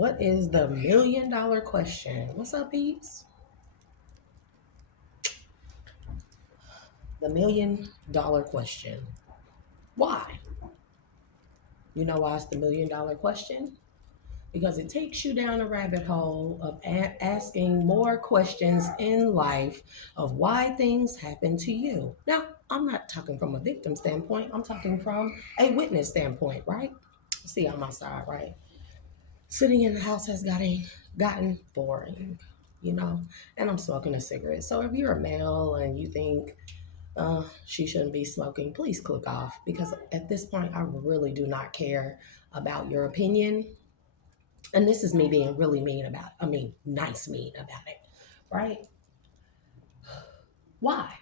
What is the $1 million question? What's up, peeps? The $1 million question. Why? You know why it's the $1 million question? Because it takes you down a rabbit hole of asking more questions in life of why things happen to you. Now, I'm not talking from a victim standpoint, I'm talking from a witness standpoint, right? See on my side, right? Sitting in the house has gotten boring, you know, and I'm smoking a cigarette. So if you're a male and you think she shouldn't be smoking, please click off because at this point, I really do not care about your opinion. And this is me being really mean about, nice mean about it, right? Why?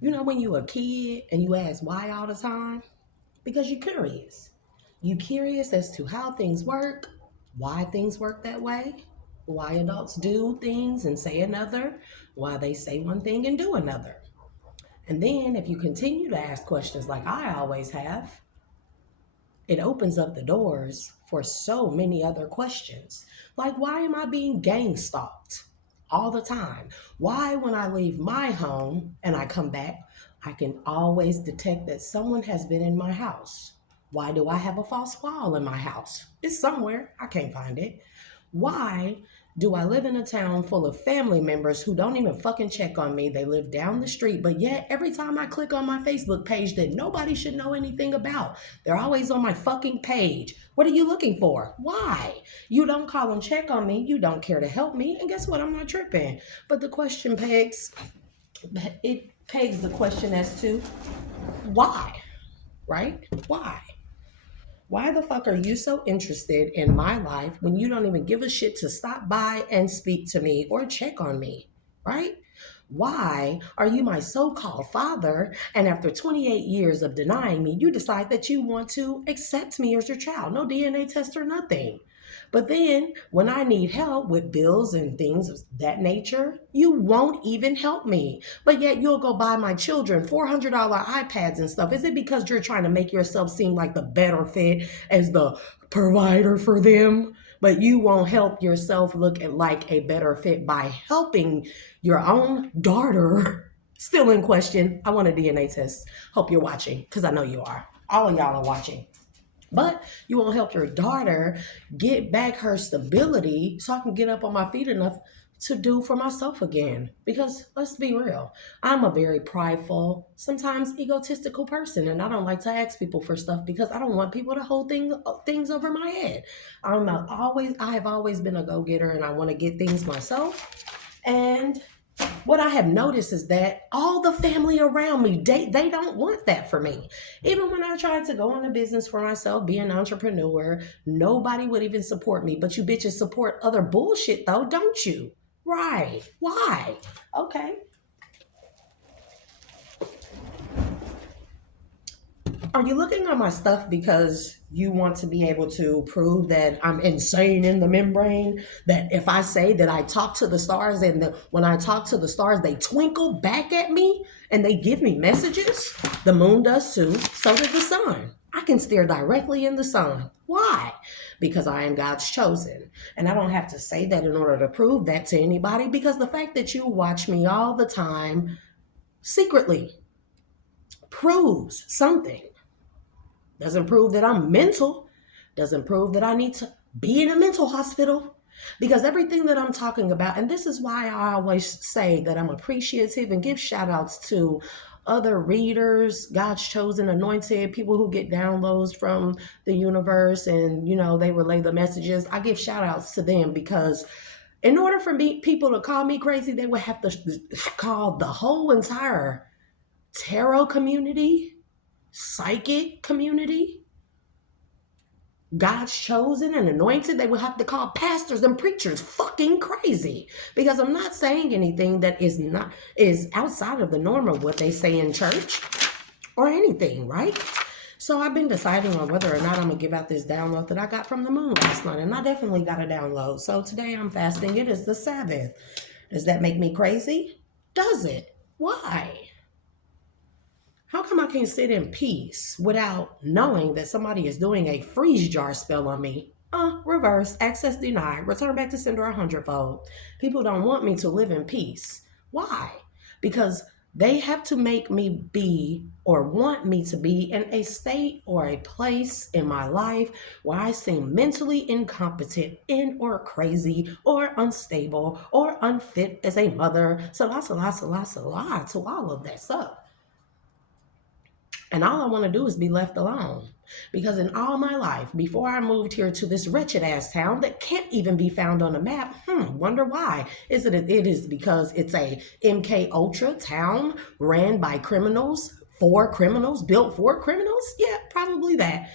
You know, when you're a kid and you ask why all the time? Because you're curious. You curious as to how things work, why things work that way, why adults do things and say another, why they say one thing and do another. And then if you continue to ask questions like I always have, it opens up the doors for so many other questions. Like, why am I being gang stalked all the time? Why, when I leave my home and I come back, I can always detect that someone has been in my house? Why do I have a false wall in my house? It's somewhere. I can't find it. Why do I live in a town full of family members who don't even fucking check on me? They live down the street, but yet every time I click on my Facebook page that nobody should know anything about, they're always on my fucking page. What are you looking for? Why? You don't call and check on me. You don't care to help me. And guess what? I'm not tripping. But the question pegs the question as to why, right? Why? Why the fuck are you so interested in my life when you don't even give a shit to stop by and speak to me or check on me, right? Why are you my so called father? And after 28 years of denying me, you decide that you want to accept me as your child. No DNA test or nothing. But then when I need help with bills and things of that nature, you won't even help me. But yet you'll go buy my children $400 iPads and stuff. Is it because you're trying to make yourself seem like the better fit as the provider for them? But you won't help yourself look at like a better fit by helping your own daughter. Still in question. I want a DNA test. Hope you're watching because I know you are. All of y'all are watching. But you won't help your daughter get back her stability so I can get up on my feet enough to do for myself again. Because let's be real, I'm a very prideful, sometimes egotistical person, and I don't like to ask people for stuff because I don't want people to hold things over my head. I have always been a go-getter, and I want to get things myself. And what I have noticed is that all the family around me, they don't want that for me. Even when I tried to go into business for myself, be an entrepreneur, nobody would even support me. But you bitches support other bullshit though, don't you? Right. Why? Okay. Are you looking at my stuff because you want to be able to prove that I'm insane in the membrane? That if I say that I talk to the stars and when I talk to the stars, they twinkle back at me and they give me messages? The moon does too. So does the sun. I can stare directly in the sun. Why? Because I am God's chosen. And I don't have to say that in order to prove that to anybody because the fact that you watch me all the time secretly proves something. Doesn't prove that I'm mental. Doesn't prove that I need to be in a mental hospital. Because everything that I'm talking about, and this is why I always say that I'm appreciative and give shout outs to other readers, God's chosen, anointed, people who get downloads from the universe and, they relay the messages. I give shout outs to them because in order for people to call me crazy, they would have to call the whole entire tarot community, psychic community, God's chosen and anointed. They would have to call pastors and preachers fucking crazy because I'm not saying anything that is outside of the norm of what they say in church or anything, right? So I've been deciding on whether or not I'm gonna give out this download that I got from the moon last night, and I definitely got a download. So today I'm fasting. It is the Sabbath. Does that make me crazy? Does it? Why? How come I can't sit in peace without knowing that somebody is doing a freeze jar spell on me? Reverse, access denied, return back to sender 100-fold. People don't want me to live in peace. Why? Because they have to make me be or want me to be in a state or a place in my life where I seem mentally incompetent and or crazy or unstable or unfit as a mother. So lots to all of that stuff. And all I want to do is be left alone. Because in all my life, before I moved here to this wretched ass town that can't even be found on a map, wonder why. It is because it's a MK Ultra town ran by criminals, for criminals, built for criminals? Yeah, probably that.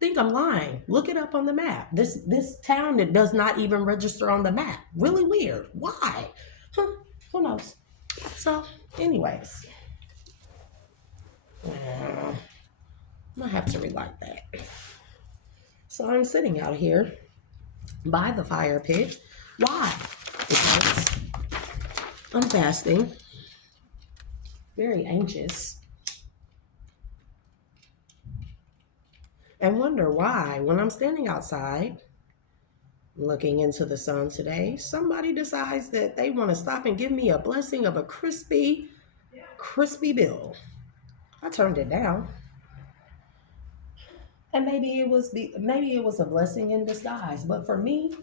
Think I'm lying. Look it up on the map. This town that does not even register on the map. Really weird. Why? Who knows? So, anyways. I'm gonna have to relight that. So I'm sitting out here by the fire pit. Why? Because I'm fasting, very anxious, and wonder why, when I'm standing outside looking into the sun today, somebody decides that they want to stop and give me a blessing of a crispy bill. I turned it down. And maybe it was a blessing in disguise, but for me,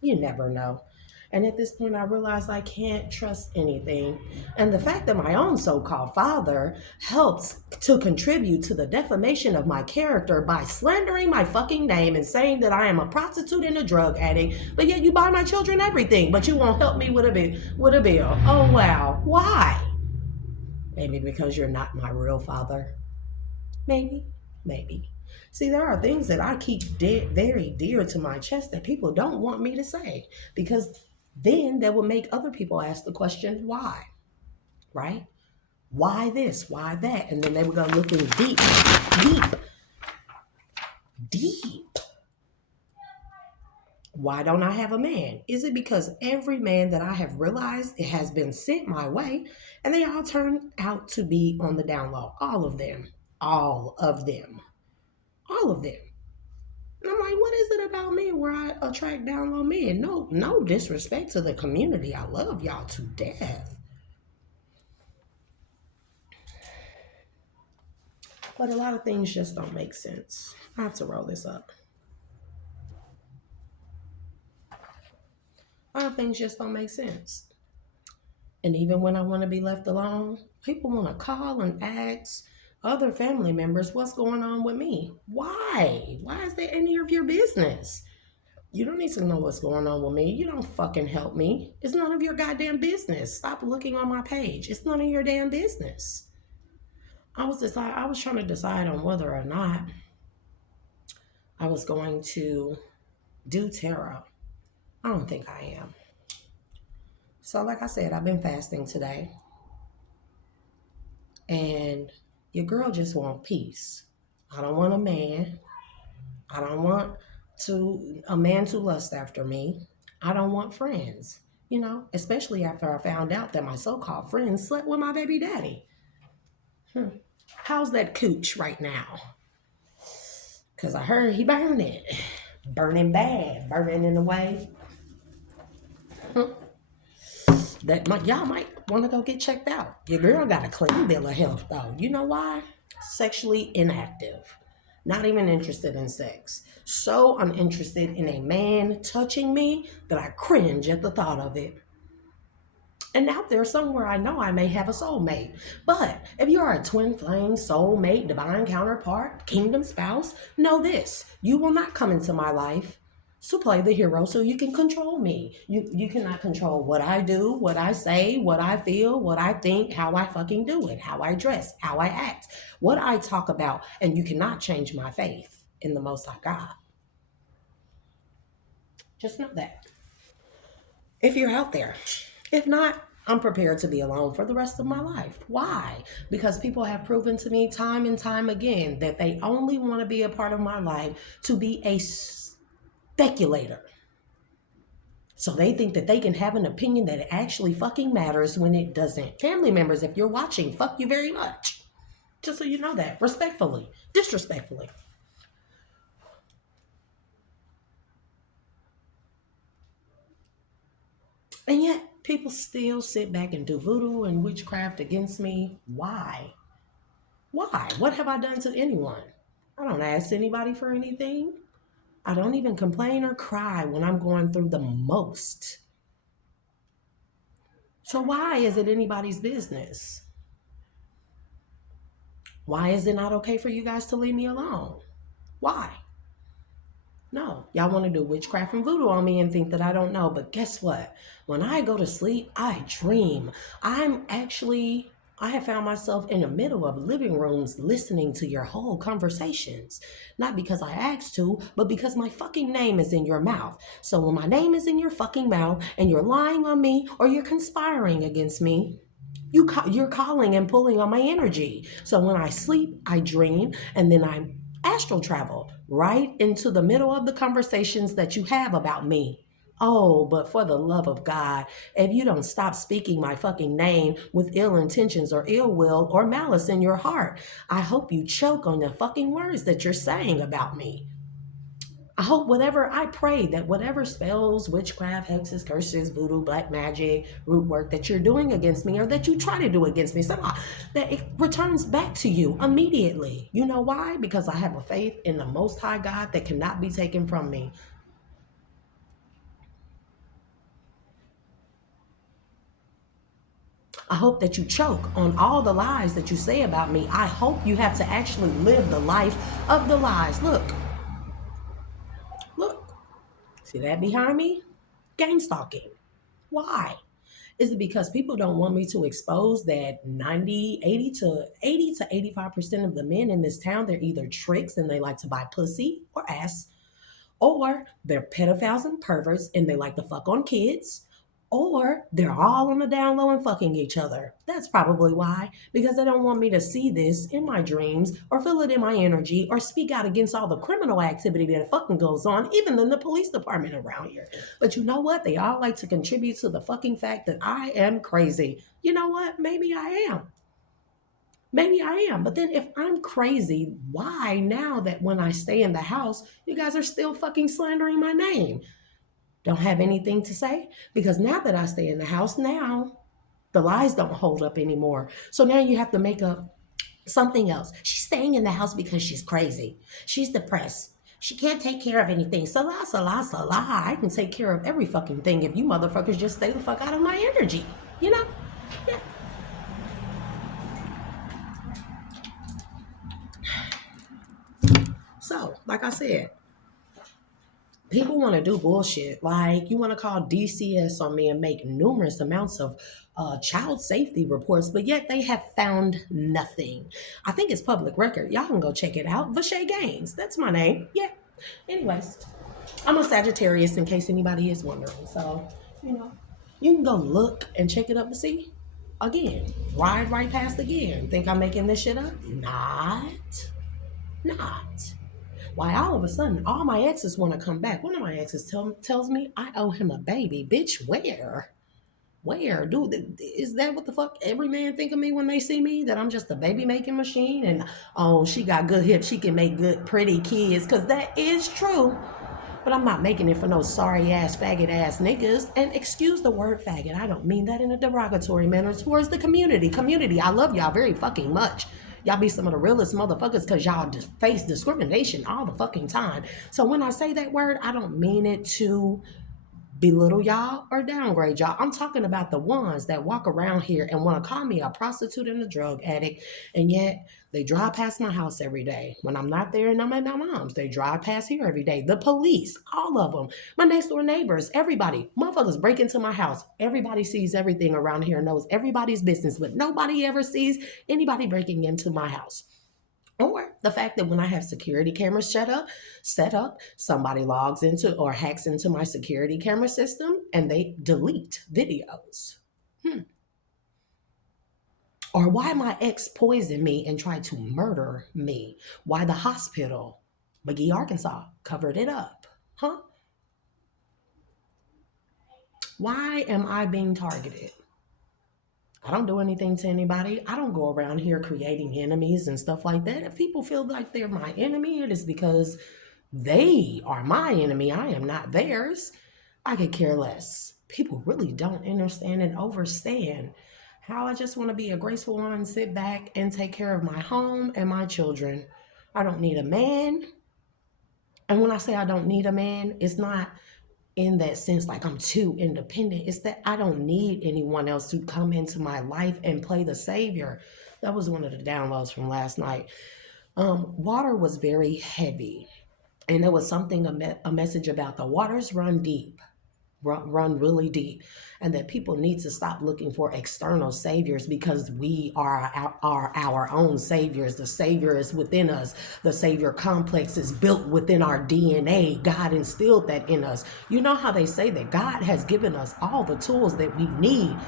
you never know. And at this point, I realize I can't trust anything. And the fact that my own so called father helps to contribute to the defamation of my character by slandering my fucking name and saying that I am a prostitute and a drug addict, but yet you buy my children everything, but you won't help me with a bill. Oh, wow. Why? Maybe because you're not my real father. Maybe. See, there are things that I keep very dear to my chest that people don't want me to say, because then that would make other people ask the question, why? Right? Why this? Why that? And then they would go looking deep. Why don't I have a man? Is it because every man that I have realized it has been sent my way and they all turn out to be on the down low? All of them. All of them. And I'm like, what is it about me where I attract down low men? No disrespect to the community. I love y'all to death. But a lot of things just don't make sense. I have to roll this up. A lot of things just don't make sense. And even when I want to be left alone, people want to call and ask other family members what's going on with me. Why? Why is that any of your business? You don't need to know what's going on with me. You don't fucking help me. It's none of your goddamn business. Stop looking on my page. It's none of your damn business. I was trying to decide on whether or not I was going to do tarot. I don't think I am. So like I said, I've been fasting today. And your girl just wants peace. I don't want a man. I don't want a man to lust after me. I don't want friends, especially after I found out that my so-called friends slept with my baby daddy. How's that cooch right now? Because I heard he burning bad, burning in a way that y'all might want to go get checked out. Your girl got a clean bill of health, though. You know why? Sexually inactive. Not even interested in sex. So uninterested in a man touching me that I cringe at the thought of it. And out there somewhere I know I may have a soulmate. But if you are a twin flame, soulmate, divine counterpart, kingdom spouse, know this. You will not come into my life to play the hero so you can control me. You cannot control what I do, what I say, what I feel, what I think, how I fucking do it, how I dress, how I act, what I talk about. And you cannot change my faith in the Most High God. Just know that. If you're out there. If not, I'm prepared to be alone for the rest of my life. Why? Because people have proven to me time and time again that they only want to be a part of my life to be a speculator. So they think that they can have an opinion that actually fucking matters when it doesn't. Family members, if you're watching, fuck you very much. Just so you know that. Respectfully. Disrespectfully. And yet, people still sit back and do voodoo and witchcraft against me. Why? Why? What have I done to anyone? I don't ask anybody for anything. I don't even complain or cry when I'm going through the most. So, why is it anybody's business? Why is it not okay for you guys to leave me alone? Why? No, y'all want to do witchcraft and voodoo on me and think that I don't know. But guess what? When I go to sleep, I dream. I have found myself in the middle of living rooms listening to your whole conversations. Not because I asked to, but because my fucking name is in your mouth. So when my name is in your fucking mouth and you're lying on me or you're conspiring against me, you're calling and pulling on my energy. So when I sleep, I dream, and then I astral travel right into the middle of the conversations that you have about me. Oh, but for the love of God, if you don't stop speaking my fucking name with ill intentions or ill will or malice in your heart, I hope you choke on the fucking words that you're saying about me. I hope I pray that whatever spells, witchcraft, hexes, curses, voodoo, black magic, root work that you're doing against me or that you try to do against me, somehow that it returns back to you immediately. You know why? Because I have a faith in the Most High God that cannot be taken from me. I hope that you choke on all the lies that you say about me. I hope you have to actually live the life of the lies. Look, see that behind me? Gang stalking. Why? Is it because people don't want me to expose that 80 to 85% of the men in this town, they're either tricks and they like to buy pussy or ass, or they're pedophiles and perverts and they like to fuck on kids, or they're all on the down low and fucking each other. That's probably why, because they don't want me to see this in my dreams or feel it in my energy or speak out against all the criminal activity that fucking goes on, even in the police department around here. But you know what? They all like to contribute to the fucking fact that I am crazy. You know what? Maybe I am. Maybe I am. But then if I'm crazy, why now that when I stay in the house, you guys are still fucking slandering my name? Don't have anything to say? Because now that I stay in the house, now the lies don't hold up anymore. So now you have to make up something else. She's staying in the house because she's crazy. She's depressed. She can't take care of anything. Salah, salah, salah. I can take care of every fucking thing if you motherfuckers just stay the fuck out of my energy. You know? Yeah. So, like I said, people want to do bullshit. Like, you want to call DCS on me and make numerous amounts of child safety reports, but yet they have found nothing. I think it's public record. Y'all can go check it out. Vashay Gaines. That's my name. Yeah. Anyways, I'm a Sagittarius in case anybody is wondering. So, you know, you can go look and check it up to see. Again, ride right past again. Think I'm making this shit up? Not. Why all of a sudden all my exes want to come back? One of my exes tells me I owe him a baby. Bitch, where? Where? Dude, is that what the fuck every man think of me when they see me? That I'm just a baby making machine and oh, she got good hips, she can make good pretty kids. Cause that is true. But I'm not making it for no sorry ass, faggot ass niggas. And excuse the word faggot. I don't mean that in a derogatory manner towards the community. Community, I love y'all very fucking much. Y'all be some of the realest motherfuckers because y'all face discrimination all the fucking time. So when I say that word, I don't mean it to belittle y'all or downgrade y'all. I'm talking about the ones that walk around here and want to call me a prostitute and a drug addict, and yet they drive past my house every day. When I'm not there and I'm at my mom's, they drive past here every day. The police, all of them, my next door neighbors, everybody, motherfuckers break into my house. Everybody sees everything around here, knows everybody's business, but nobody ever sees anybody breaking into my house. Or the fact that when I have security cameras set up, somebody logs into or hacks into my security camera system and they delete videos. Or why my ex poisoned me and tried to murder me. Why the hospital, McGee, Arkansas, covered it up. Huh? Why am I being targeted? I don't do anything to anybody. I don't go around here creating enemies and stuff like that. If people feel like they're my enemy, it is because they are my enemy. I am not theirs. I could care less. People really don't understand and understand how I just want to be a graceful woman, sit back and take care of my home and my children. I don't need a man. And when I say I don't need a man, it's not in that sense like I'm too independent. It's that I don't need anyone else to come into my life and play the savior. That was one of the downloads from last night. Water was very heavy, and there was something a message about the waters run deep, run really deep, and that people need to stop looking for external saviors because we are our own saviors. The savior is within us. The savior complex is built within our DNA. God instilled that in us. You know how they say that God has given us all the tools that we need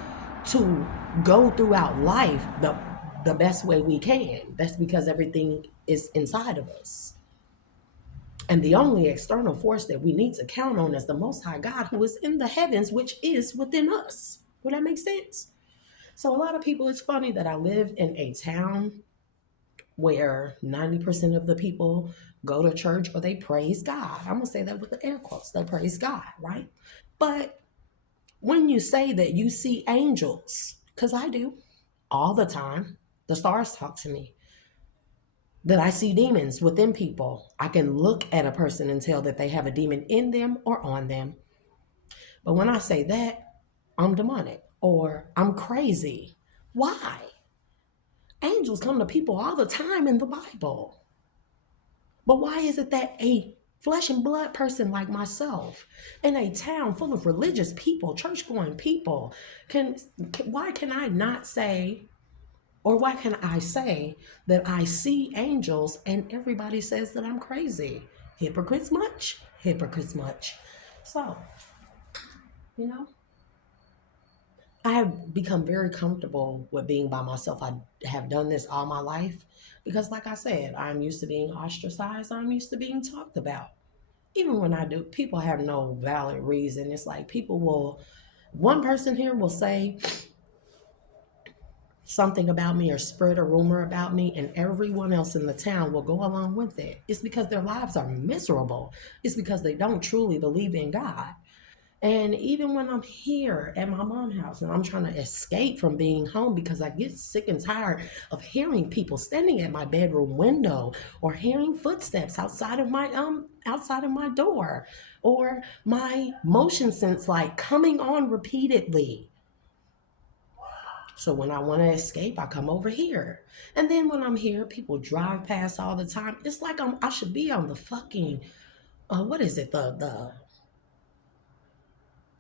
to go throughout life the best way we can. That's because everything is inside of us. And the only external force that we need to count on is the Most High God who is in the heavens, which is within us. Will that make sense? So, a lot of people, it's funny that I live in a town where 90% of the people go to church or they praise God. I'm going to say that with the air quotes. They praise God, right? But when you say that you see angels, because I do all the time, the stars talk to me, that I see demons within people. I can look at a person and tell that they have a demon in them or on them. But when I say that, I'm demonic or I'm crazy. Why? Angels come to people all the time in the Bible. But why is it that a flesh and blood person like myself in a town full of religious people, church going people, why can I not say, or why can I say that I see angels and everybody says that I'm crazy? Hypocrites much? Hypocrites much. So, you know, I have become very comfortable with being by myself. I have done this all my life because, like I said, I'm used to being ostracized. I'm used to being talked about. Even when I do, people have no valid reason. It's like one person here will say something about me or spread a rumor about me, and everyone else in the town will go along with it. It's because their lives are miserable. It's because they don't truly believe in God. And even when I'm here at my mom's house and I'm trying to escape from being home because I get sick and tired of hearing people standing at my bedroom window or hearing footsteps outside of my door or my motion sense like coming on repeatedly. So when I want to escape, I come over here. And then when I'm here, people drive past all the time. It's like I should be on the fucking what is it? The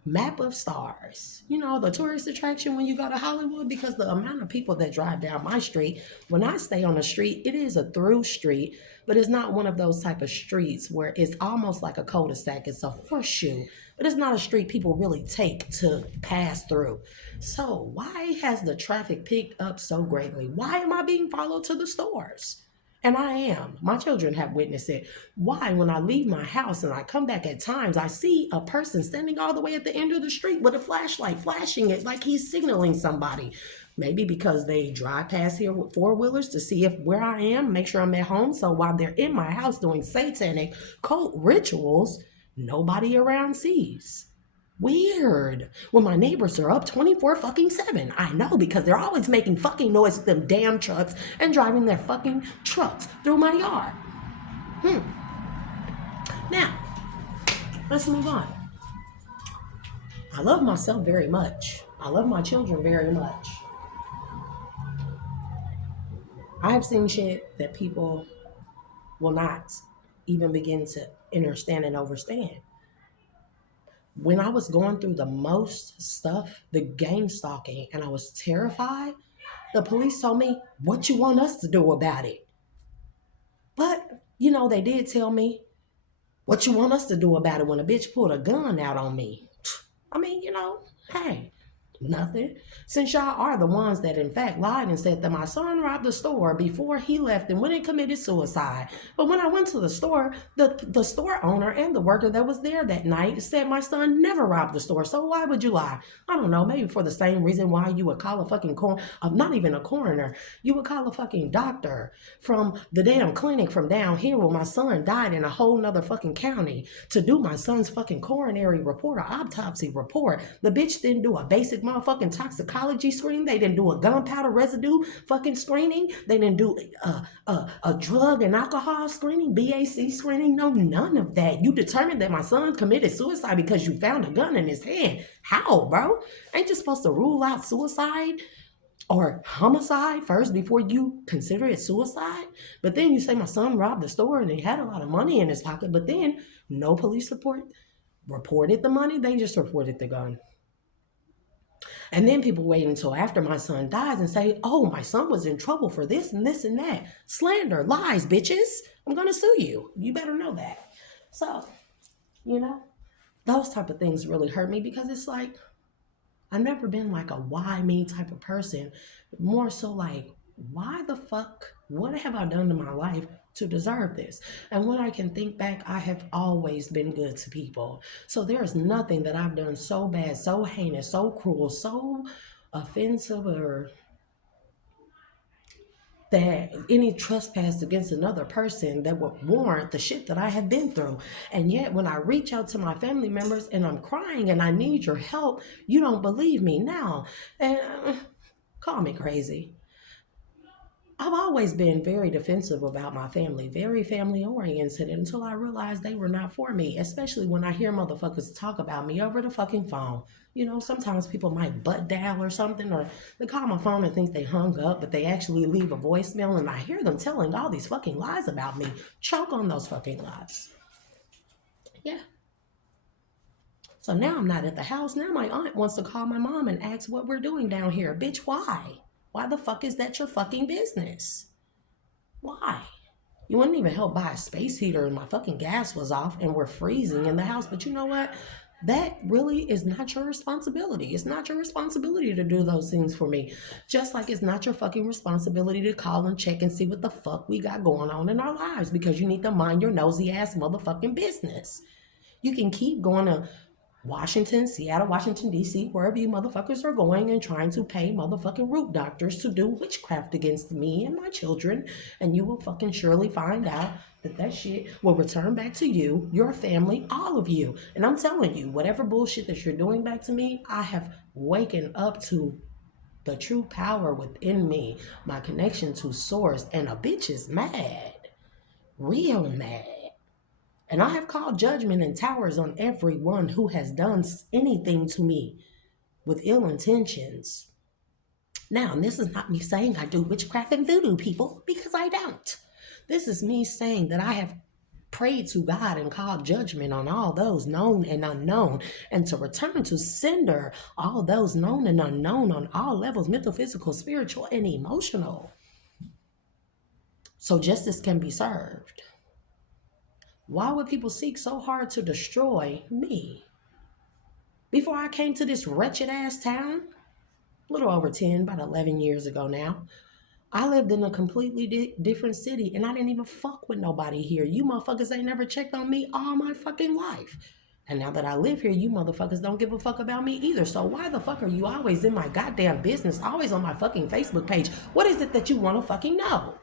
map of stars. You know, the tourist attraction when you go to Hollywood, because the amount of people that drive down my street, when I stay on the street, it is a through street, but it's not one of those type of streets where it's almost like a cul-de-sac. It's a horseshoe, but it's not a street people really take to pass through. So why has the traffic picked up so greatly? Why am I being followed to the stores? And I am. My children have witnessed it. Why, when I leave my house and I come back at times, I see a person standing all the way at the end of the street with a flashlight, flashing it like he's signaling somebody. Maybe because they drive past here with four-wheelers to see if where I am, make sure I'm at home. So while they're in my house doing satanic cult rituals, nobody around sees. Weird. When my neighbors are up 24 fucking 7. I know, because they're always making fucking noise with them damn trucks and driving their fucking trucks through my yard. Now, let's move on. I love myself very much. I love my children very much. I have seen shit that people will not even begin to understand and understand. When I was going through the most stuff, the gang stalking, and I was terrified, the police told me, what you want us to do about it? But, they did tell me, what you want us to do about it when a bitch pulled a gun out on me? I mean, hey, Nothing. Since y'all are the ones that in fact lied and said that my son robbed the store before he left and went and committed suicide. But when I went to the store, the store owner and the worker that was there that night said my son never robbed the store. So why would you lie? I don't know, maybe for the same reason why you would call a fucking not even a coroner. You would call a fucking doctor from the damn clinic from down here where my son died in a whole nother fucking county to do my son's fucking coronary report or autopsy report. The bitch didn't do a basic motherfucking toxicology screen. They didn't do a gunpowder residue fucking screening. They didn't do a drug and alcohol screening, BAC screening. No, none of that. You determined that my son committed suicide because you found a gun in his hand. How, bro? Ain't you supposed to rule out suicide or homicide first before you consider it suicide? But then you say my son robbed the store and he had a lot of money in his pocket, but then no police reported the money. They just reported the gun. And then people wait until after my son dies and say, oh, my son was in trouble for this and this and that. Slander, lies, bitches. I'm going to sue you. You better know that. So, those type of things really hurt me because it's like, I've never been like a why me type of person. More so like, why the fuck? What have I done to my life to deserve this? And when I can think back, I have always been good to people. So there is nothing that I've done so bad, so heinous, so cruel, so offensive, or that any trespass against another person that would warrant the shit that I have been through. And yet when I reach out to my family members and I'm crying and I need your help, you don't believe me now. And call me crazy. I've always been very defensive about my family, very family oriented until I realized they were not for me, especially when I hear motherfuckers talk about me over the fucking phone. Sometimes people might butt dial or something, or they call my phone and think they hung up, but they actually leave a voicemail and I hear them telling all these fucking lies about me. Choke on those fucking lies. Yeah. So now I'm not at the house. Now my aunt wants to call my mom and ask what we're doing down here. Bitch, why? Why the fuck is that your fucking business? Why? You wouldn't even help buy a space heater and my fucking gas was off and we're freezing in the house. But you know what? That really is not your responsibility. It's not your responsibility to do those things for me. Just like it's not your fucking responsibility to call and check and see what the fuck we got going on in our lives, because you need to mind your nosy ass motherfucking business. You can keep going to Washington, Seattle, Washington, D.C., wherever you motherfuckers are going and trying to pay motherfucking root doctors to do witchcraft against me and my children, and you will fucking surely find out that shit will return back to you, your family, all of you. And I'm telling you, whatever bullshit that you're doing back to me, I have waken up to the true power within me, my connection to source, and a bitch is mad, real mad. And I have called judgment and towers on everyone who has done anything to me with ill intentions. Now, and this is not me saying I do witchcraft and voodoo, people, because I don't. This is me saying that I have prayed to God and called judgment on all those known and unknown, and to return to sender all those known and unknown on all levels, mental, physical, spiritual, and emotional, so justice can be served. Why would people seek so hard to destroy me? Before I came to this wretched ass town, a little over 10, about 11 years ago now, I lived in a completely different city and I didn't even fuck with nobody here. You motherfuckers ain't never checked on me all my fucking life. And now that I live here, you motherfuckers don't give a fuck about me either. So why the fuck are you always in my goddamn business, always on my fucking Facebook page? What is it that you want to fucking know?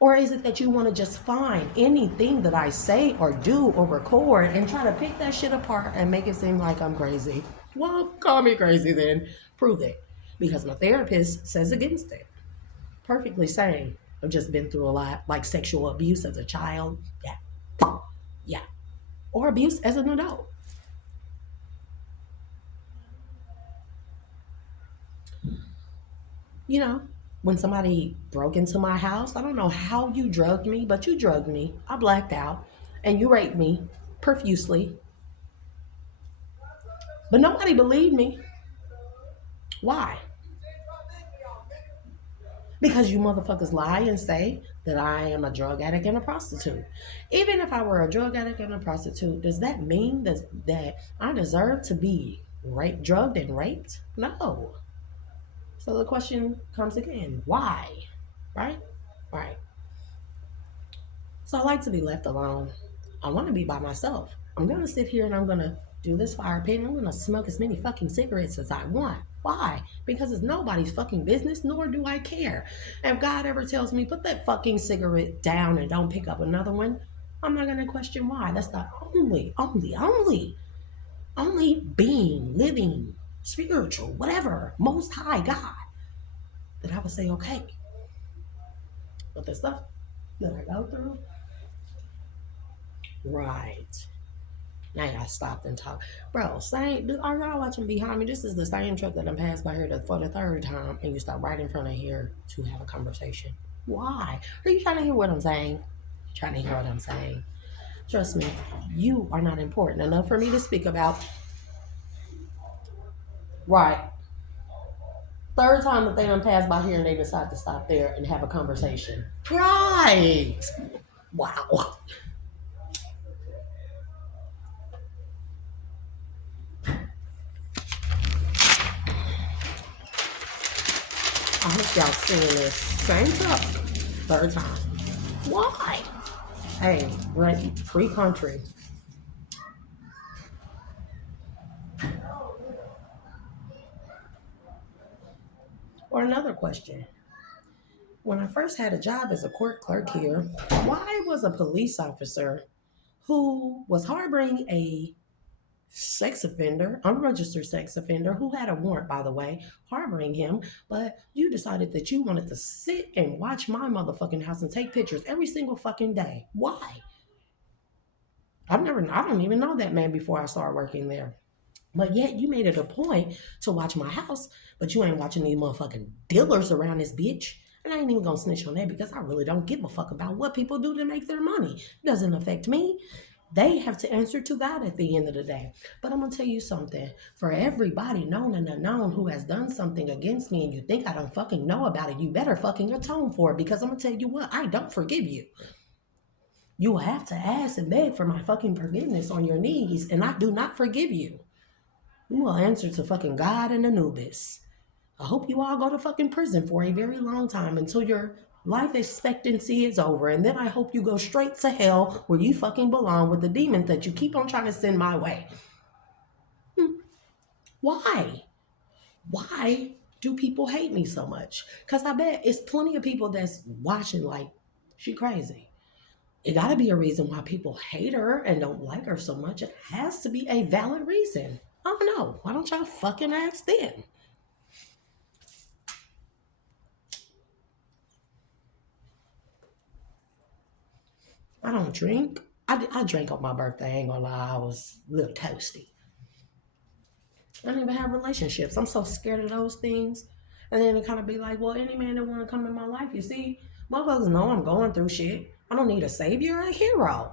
Or is it that you want to just find anything that I say or do or record and try to pick that shit apart and make it seem like I'm crazy? Well, call me crazy then. Prove it. Because my therapist says against it. Perfectly sane. I've just been through a lot, like sexual abuse as a child. Yeah. Or abuse as an adult. When somebody broke into my house, I don't know how you drugged me, but you drugged me. I blacked out and you raped me profusely. But nobody believed me. Why? Because you motherfuckers lie and say that I am a drug addict and a prostitute. Even if I were a drug addict and a prostitute, does that mean that I deserve to be drugged and raped? No. So the question comes again, why? Right? Right. So I like to be left alone. I want to be by myself. I'm going to sit here and I'm going to do this fire pit and I'm going to smoke as many fucking cigarettes as I want. Why? Because it's nobody's fucking business, nor do I care. If God ever tells me, put that fucking cigarette down and don't pick up another one, I'm not going to question why. That's the only being, living, spiritual, whatever, most high God that I would say, okay. But the stuff that I go through, right. Now I stopped and talked. Bro, same, are y'all watching behind me? This is the same truck that I passed by here for the third time, and you stop right in front of here to have a conversation. Why? Are you trying to hear what I'm saying? Trying to hear what I'm saying? Trust me, you are not important enough for me to speak about. Right. Third time that they done passed by here and they decide to stop there and have a conversation. Right. Wow. I hope y'all seeing this same truck. Third time. Why? Hey, right, free country. Or another question. When I first had a job as a court clerk here, why was a police officer who was harboring a sex offender, unregistered sex offender, who had a warrant, by the way, harboring him, but you decided that you wanted to sit and watch my motherfucking house and take pictures every single fucking day? Why? I don't even know that man before I started working there. But yet you made it a point to watch my house, but you ain't watching these motherfucking dealers around this bitch. And I ain't even gonna snitch on that because I really don't give a fuck about what people do to make their money. It doesn't affect me. They have to answer to God at the end of the day. But I'm gonna tell you something. For everybody known and unknown who has done something against me and you think I don't fucking know about it, you better fucking atone for it because I'm gonna tell you what, I don't forgive you. You will have to ask and beg for my fucking forgiveness on your knees, and I do not forgive you. You will answer to fucking God and Anubis. I hope you all go to fucking prison for a very long time until your life expectancy is over. And then I hope you go straight to hell where you fucking belong with the demons that you keep on trying to send my way. Why? Why do people hate me so much? Because I bet it's plenty of people that's watching like, she crazy. It got to be a reason why people hate her and don't like her so much. It has to be a valid reason. I don't know. Why don't y'all fucking ask them? I don't drink. I drank on my birthday. I ain't gonna lie. I was a little toasty. I don't even have relationships. I'm so scared of those things. And then it kind of be like, well, any man that want to come in my life, you see, motherfuckers know I'm going through shit. I don't need a savior, a hero.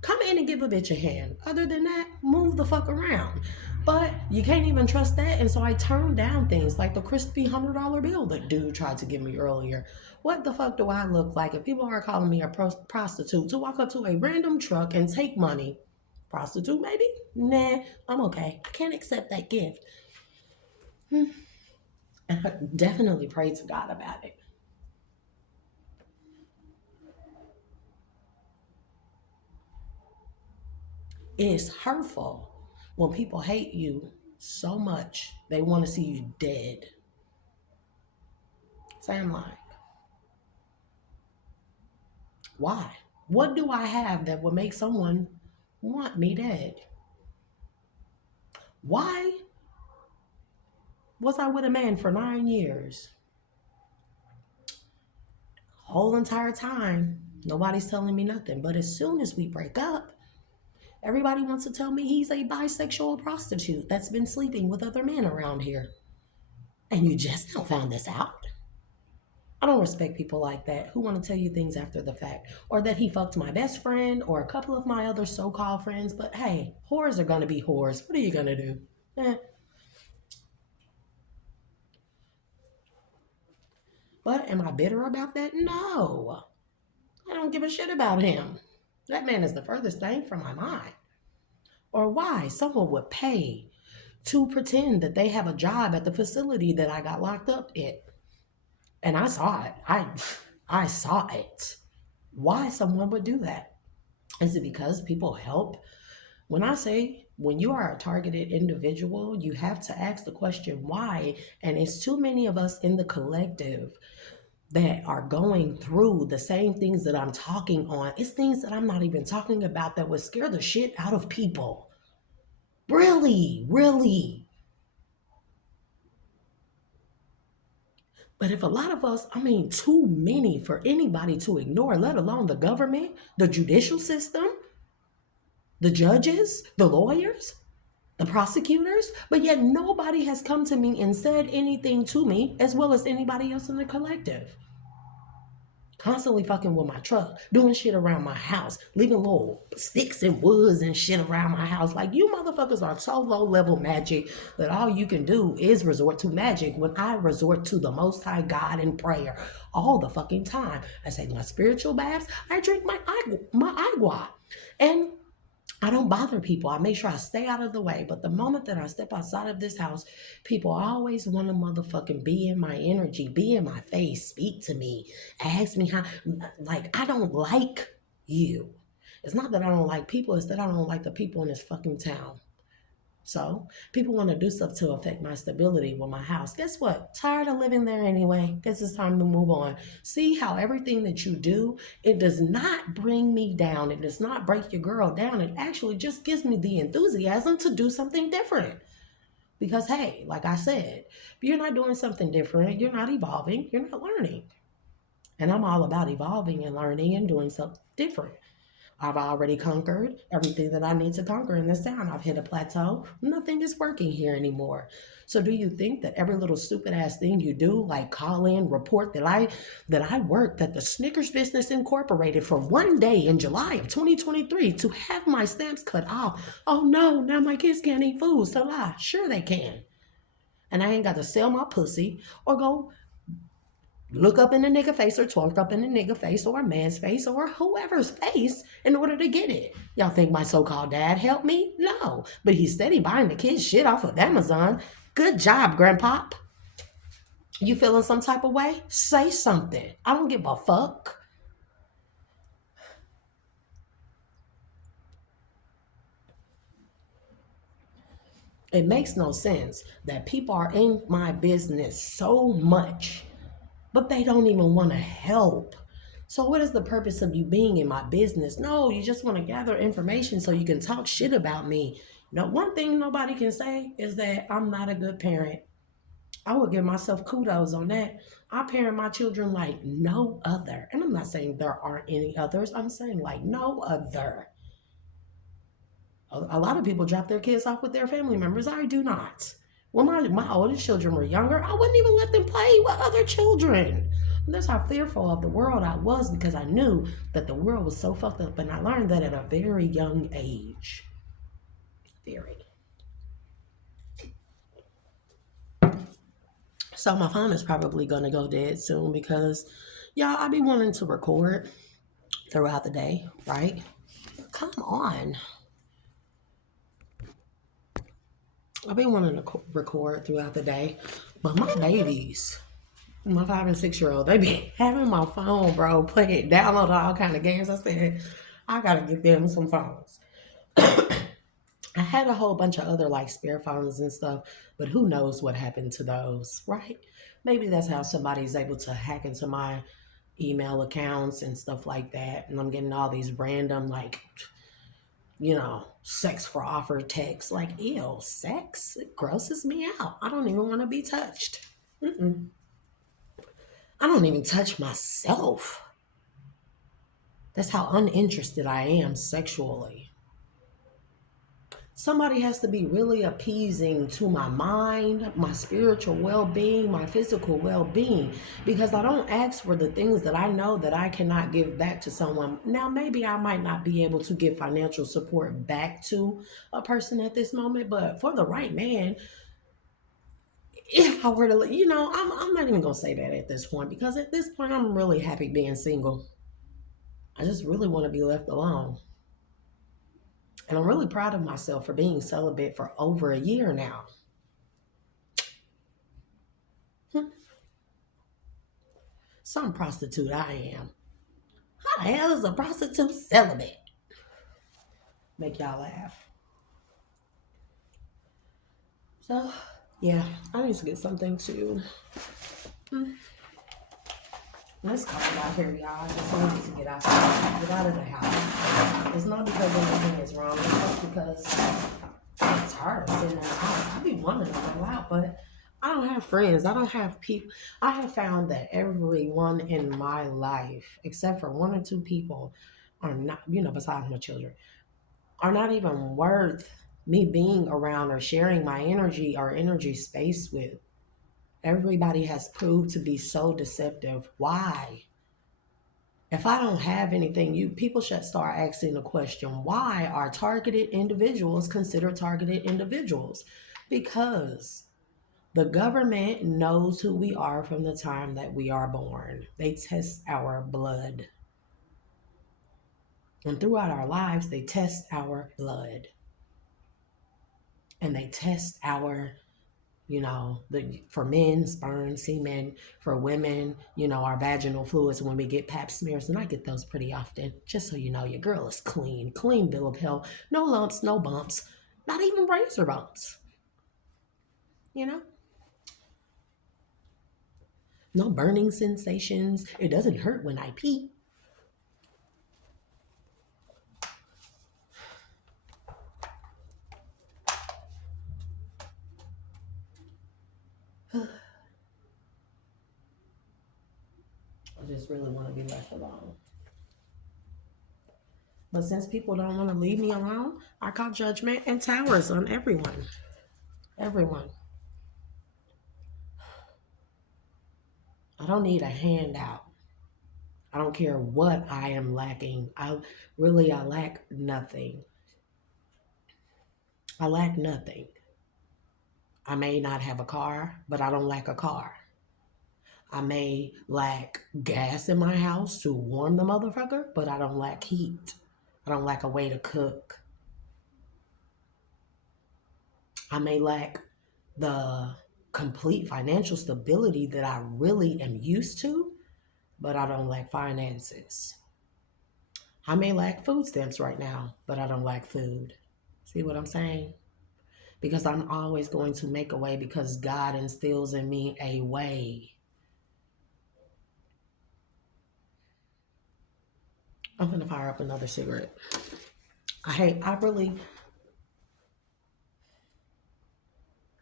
Come in and give a bitch a hand. Other than that, move the fuck around. But you can't even trust that. And so I turned down things like the crispy $100 bill that dude tried to give me earlier. What the fuck do I look like if people are calling me a prostitute to walk up to a random truck and take money? Prostitute, maybe? Nah, I'm okay. I can't accept that gift. And I definitely pray to God about it. It's hurtful when people hate you so much they want to see you dead. Same like, why? What do I have that would make someone want me dead? Why was I with a man for 9 years? Whole entire time, nobody's telling me nothing. But as soon as we break up, everybody wants to tell me he's a bisexual prostitute that's been sleeping with other men around here. And you just now found this out? I don't respect people like that who want to tell you things after the fact, or that he fucked my best friend or a couple of my other so called friends. But hey, whores are going to be whores. What are you going to do? Eh. But am I bitter about that? No. I don't give a shit about him. That man is the furthest thing from my mind. or why someone would pay to pretend that they have a job at the facility that I got locked up in. And I saw it. I saw it. Why someone would do that? Is it because people help? When I say when you are a targeted individual, you have to ask the question why. And it's too many of us in the collective that are going through the same things that I'm talking on. It's things that I'm not even talking about that would scare the shit out of people. Really, really. But if a lot of us, I mean, too many for anybody to ignore, let alone the government, the judicial system, the judges, the lawyers, the prosecutors, but yet nobody has come to me and said anything to me as well as anybody else in the collective. Constantly fucking with my truck, doing shit around my house, leaving little sticks and woods and shit around my house. Like, you motherfuckers are so low level magic that all you can do is resort to magic when I resort to the Most High God in prayer all the fucking time. I take my spiritual baths, I drink my agua. And I don't bother people. I make sure I stay out of the way. But the moment that I step outside of this house, people always want to motherfucking be in my energy, be in my face, speak to me, ask me how. Like, I don't like you. It's not that I don't like people, it's that I don't like the people in this fucking town. So people want to do stuff to affect my stability with my house. Guess what? Tired of living there anyway. Guess it's time to move on. See how everything that you do, it does not bring me down. It does not break your girl down. It actually just gives me the enthusiasm to do something different. Because hey, like I said, if you're not doing something different, you're not evolving, you're not learning. And I'm all about evolving and learning and doing something different. I've already conquered everything that I need to conquer in this town. I've hit a plateau. Nothing is working here anymore. So do you think that every little stupid ass thing you do, like call in, report that I worked at the Snickers Business Incorporated for one day in July of 2023 to have my stamps cut off? Oh no, now my kids can't eat food. So lie. Sure they can. And I ain't got to sell my pussy or go look up in a nigga face or twerk up in a nigga face or a man's face or whoever's face in order to get it. Y'all think my so-called dad helped me? No. But he's steady buying the kids shit off of Amazon. Good job, Grandpop. You feeling some type of way? Say something. I don't give a fuck. It makes no sense that people are in my business so much but they don't even want to help. So, what is the purpose of you being in my business? No, you just want to gather information so you can talk shit about me. Now, one thing nobody can say is that I'm not a good parent. I would give myself kudos on that. I parent my children like no other. And I'm not saying there aren't any others, I'm saying like no other. A lot of people drop their kids off with their family members. I do not. When my oldest children were younger, I wouldn't even let them play with other children. And that's how fearful of the world I was because I knew that the world was so fucked up. And I learned that at a very young age. Very. So my phone is probably going to go dead soon because, y'all, I be wanting to record throughout the day, right? Come on. I've been wanting to record throughout the day, but my babies, my 5 and 6 year old, they be having my phone, bro, playing, download all kind of games. I said, I gotta get them some phones. I had a whole bunch of other like spare phones and stuff, but who knows what happened to those, right? Maybe that's how somebody's able to hack into my email accounts and stuff like that. And I'm getting all these random like sex for offer texts. Like, ew, sex? It grosses me out. I don't even want to be touched. Mm-mm. I don't even touch myself. That's how uninterested I am sexually. Somebody has to be really appeasing to my mind, my spiritual well-being, my physical well-being, because I don't ask for the things that I know that I cannot give back to someone. Now, maybe I might not be able to give financial support back to a person at this moment, but for the right man, if I were to, I'm not even going to say that at this point, because at this point, I'm really happy being single. I just really want to be left alone. And I'm really proud of myself for being celibate for over a year now. Some prostitute I am. How the hell is a prostitute celibate? Make y'all laugh. So, yeah, I need to get something to. It's cold out here, y'all. I just wanted to get out of the house. It's not because anything is wrong. It's just because it's hard sitting in the house. I be wanting to go out, but I don't have friends. I don't have people. I have found that everyone in my life, except for one or two people, are not, besides my children, are not even worth me being around or sharing my energy or energy space with. Everybody has proved to be so deceptive. Why? If I don't have anything, people should start asking the question, why are targeted individuals considered targeted individuals? Because the government knows who we are from the time that we are born. They test our blood. And throughout our lives, they test our blood. And they test our for men, sperm, semen, for women, our vaginal fluids when we get pap smears. And I get those pretty often. Just so you know, your girl is clean bill of health. No lumps, no bumps, not even razor bumps. No burning sensations. It doesn't hurt when I pee. I just really want to be left alone. But since people don't want to leave me alone, I call judgment and towers on everyone. Everyone. I don't need a handout. I don't care what I am lacking. I lack nothing. I lack nothing. I may not have a car, but I don't lack a car. I may lack gas in my house to warm the motherfucker, but I don't lack heat. I don't lack a way to cook. I may lack the complete financial stability that I really am used to, but I don't lack finances. I may lack food stamps right now, but I don't lack food. See what I'm saying? Because I'm always going to make a way because God instills in me a way. I'm gonna fire up another cigarette. I really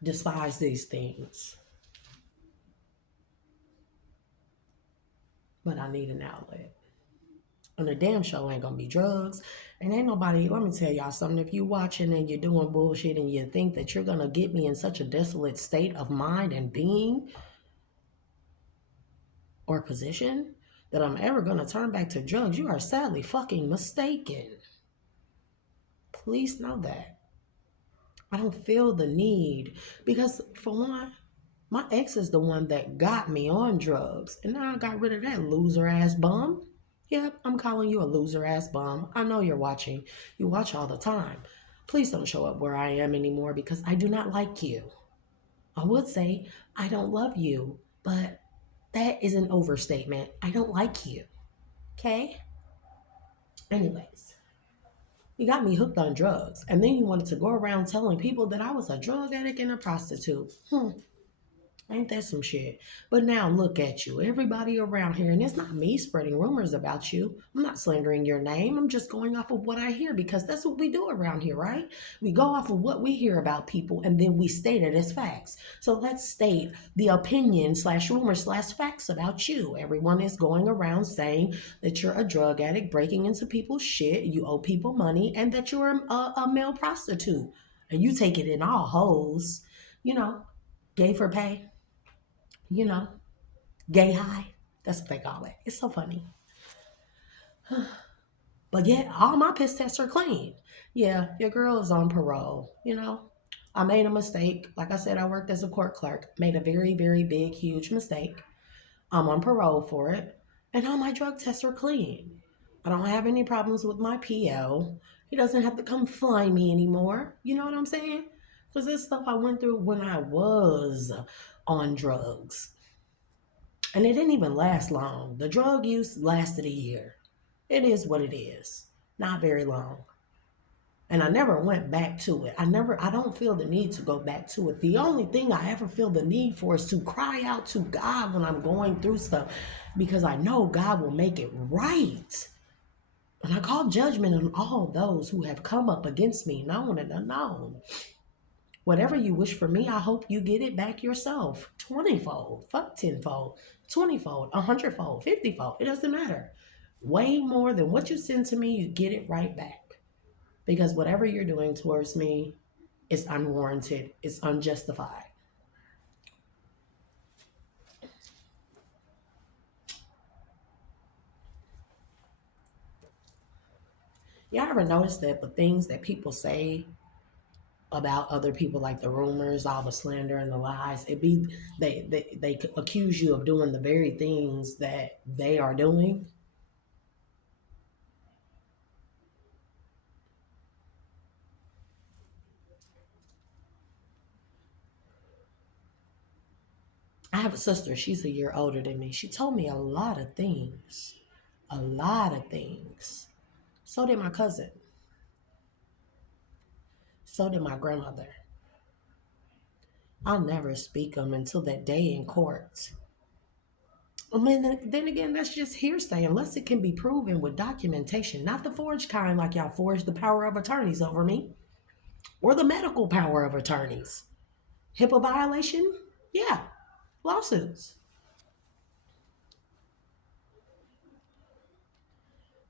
despise these things, but I need an outlet. And the damn show ain't gonna be drugs. And ain't nobody, let me tell y'all something. If you watching and you're doing bullshit and you think that you're gonna get me in such a desolate state of mind and being or position that I'm ever gonna turn back to drugs, you are sadly fucking mistaken. Please know that. I don't feel the need because, for one, my ex is the one that got me on drugs, and now I got rid of that loser ass bum. Yep, I'm calling you a loser ass bum. I know you're watching. You watch all the time. Please don't show up where I am anymore because I do not like you. I would say I don't love you, but that is an overstatement. I don't like you. Okay? Anyways, you got me hooked on drugs, and then you wanted to go around telling people that I was a drug addict and a prostitute. Ain't that some shit? But now look at you, everybody around here, and it's not me spreading rumors about you. I'm not slandering your name. I'm just going off of what I hear because that's what we do around here, right? We go off of what we hear about people and then we state it as facts. So let's state the opinion slash rumor slash facts about you. Everyone is going around saying that you're a drug addict, breaking into people's shit, you owe people money, and that you're a male prostitute. And you take it in all hoes, gay for pay. you know, gay high. That's what they call it. It's so funny. But yeah, all my piss tests are clean. Yeah, your girl is on parole. I made a mistake. Like I said, I worked as a court clerk, made a very, very big, huge mistake. I'm on parole for it. And all my drug tests are clean. I don't have any problems with my PO. He doesn't have to come find me anymore. You know what I'm saying? Because this stuff I went through when I was on drugs. And it didn't even last long. The drug use lasted a year. It is what it is. Not very long. And I never went back to it. I don't feel the need to go back to it. The only thing I ever feel the need for is to cry out to God when I'm going through stuff because I know God will make it right. And I call judgment on all those who have come up against me, known and unknown. Whatever you wish for me, I hope you get it back yourself. 20-fold, fuck 10-fold, 20-fold, 100-fold, 50-fold. It doesn't matter. Way more than what you send to me, you get it right back. Because whatever you're doing towards me is unwarranted, it's unjustified. Y'all ever notice that the things that people say about other people, like the rumors, all the slander and the lies, they accuse you of doing the very things that they are doing? I have a sister, she's a year older than me. She told me a lot of things. A lot of things. So did my cousin. So did my grandmother. I'll never speak them until that day in court. I mean, then again, that's just hearsay unless it can be proven with documentation, not the forged kind like y'all forged the power of attorneys over me or the medical power of attorneys. HIPAA violation? Yeah, lawsuits.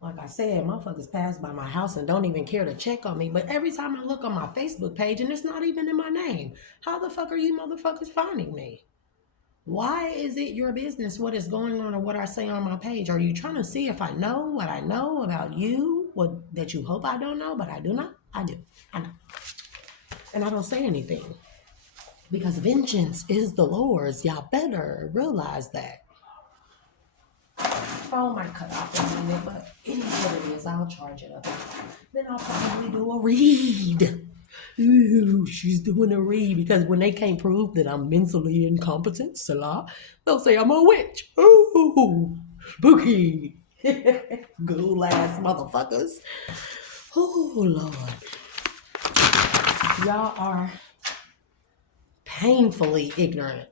Like I said, motherfuckers pass by my house and don't even care to check on me. But every time I look on my Facebook page and it's not even in my name, how the fuck are you motherfuckers finding me? Why is it your business what is going on or what I say on my page? Are you trying to see if I know what I know about you? What that you hope I don't know, but I do not? I do. I know. And I don't say anything. Because vengeance is the Lord's. Y'all better realize that. Phone might cut off in a minute, but it is what it is. I'll charge it up. Then I'll probably do a read. Ooh, she's doing a read because when they can't prove that I'm mentally incompetent, Salah, they'll say I'm a witch. Ooh, spooky. Ghoul ass motherfuckers. Oh, Lord. Y'all are painfully ignorant.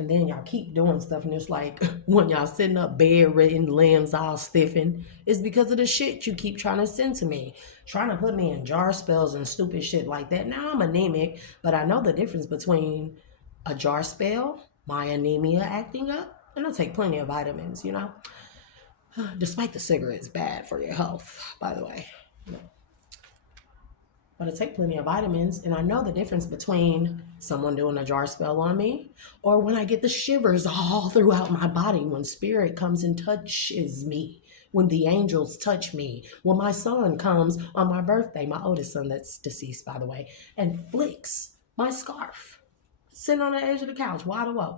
And then y'all keep doing stuff, and it's like when y'all sitting up bedridden, limbs all stiffened, it's because of the shit you keep trying to send to me. Trying to put me in jar spells and stupid shit like that. Now I'm anemic, but I know the difference between a jar spell, my anemia acting up, and I take plenty of vitamins, you know? Despite the cigarettes bad for your health, by the way. But I take plenty of vitamins, and I know the difference between someone doing a jar spell on me or when I get the shivers all throughout my body when spirit comes and touches me, when the angels touch me, when my son comes on my birthday, my oldest son that's deceased, by the way, and flicks my scarf, sitting on the edge of the couch, wide awake.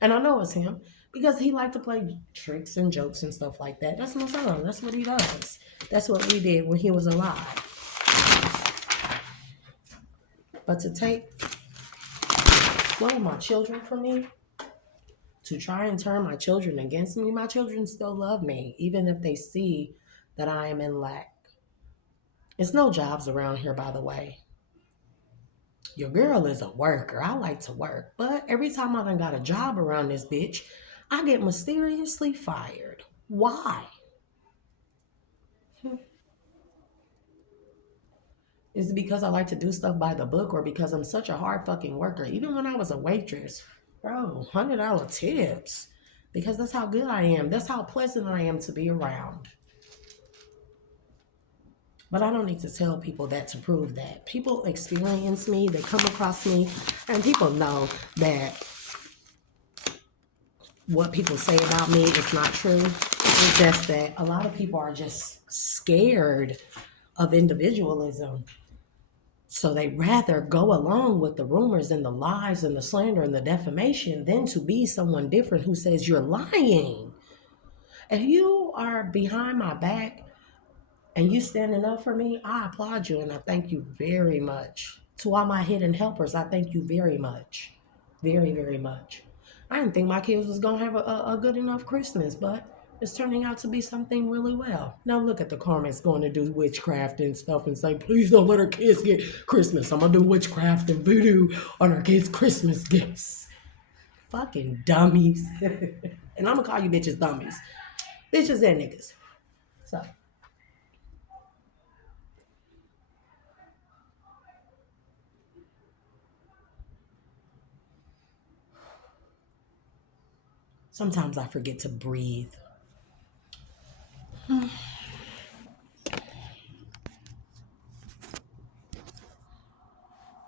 And I know it's him because he liked to play tricks and jokes and stuff like that. That's my son. That's what he does. That's what we did when he was alive. But to take one of my children from me, to try and turn my children against me, my children still love me, even if they see that I am in lack. It's no jobs around here, by the way. Your girl is a worker. I like to work. But every time I done got a job around this bitch, I get mysteriously fired. Why? Is it because I like to do stuff by the book or because I'm such a hard fucking worker? Even when I was a waitress, bro, $100 tips. Because that's how good I am. That's how pleasant I am to be around. But I don't need to tell people that to prove that. People experience me, they come across me, and people know that what people say about me is not true. It's just that a lot of people are just scared of individualism. So they rather go along with the rumors and the lies and the slander and the defamation than to be someone different who says you're lying. If you are behind my back and you standing up for me, I applaud you and I thank you very much. To all my hidden helpers, I thank you very much. Very, very much. I didn't think my kids was gonna have a good enough Christmas, but it's turning out to be something really well. Now look at the comments going to do witchcraft and stuff and say, please don't let our kids get Christmas. I'm gonna do witchcraft and voodoo on our kids' Christmas gifts. Fucking dummies. And I'm gonna call you bitches dummies. Bitches and niggas. So sometimes I forget to breathe.